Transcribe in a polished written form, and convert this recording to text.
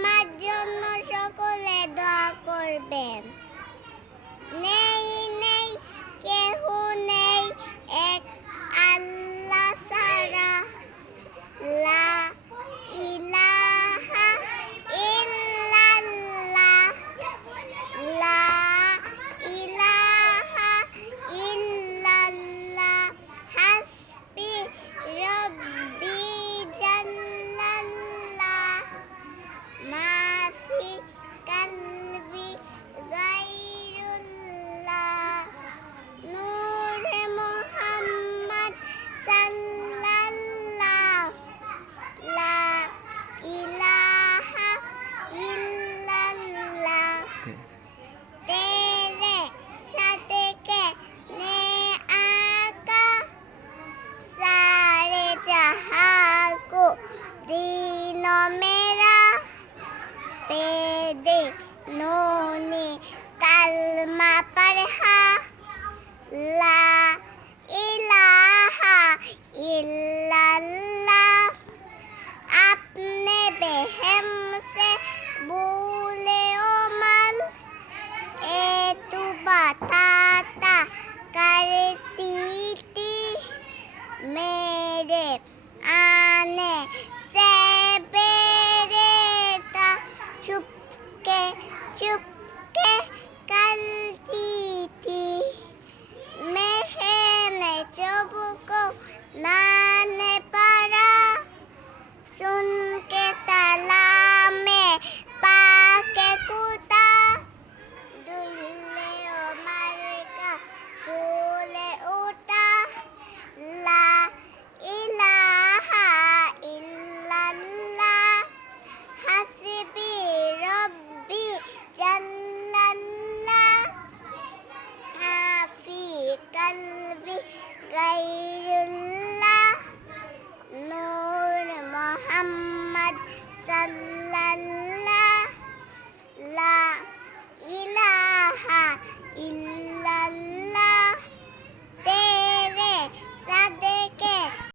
আমার জন্য সকলে দোয়া করবেন। নেই নেই কেহ নেই এক আল্লাহ ছাড়া, লা ইলাহা ইল্লাল্লাহ, লা ইলাহা ইল্লাল্লাহ, হাসবি রব্বি জাল্লাল্লাহ, মাফি কলবি গায়রুল্লাহ, নূরে মুহাম্মদ সাল্লাল্লাহ, লা ইলাহা ইল্লাল্লাহ, तेरे सदके ने आका सारे जहां को दीनो मेरा, बेदीनों कलमा पढ़ा, ला इलाहा इल्लल्लाह।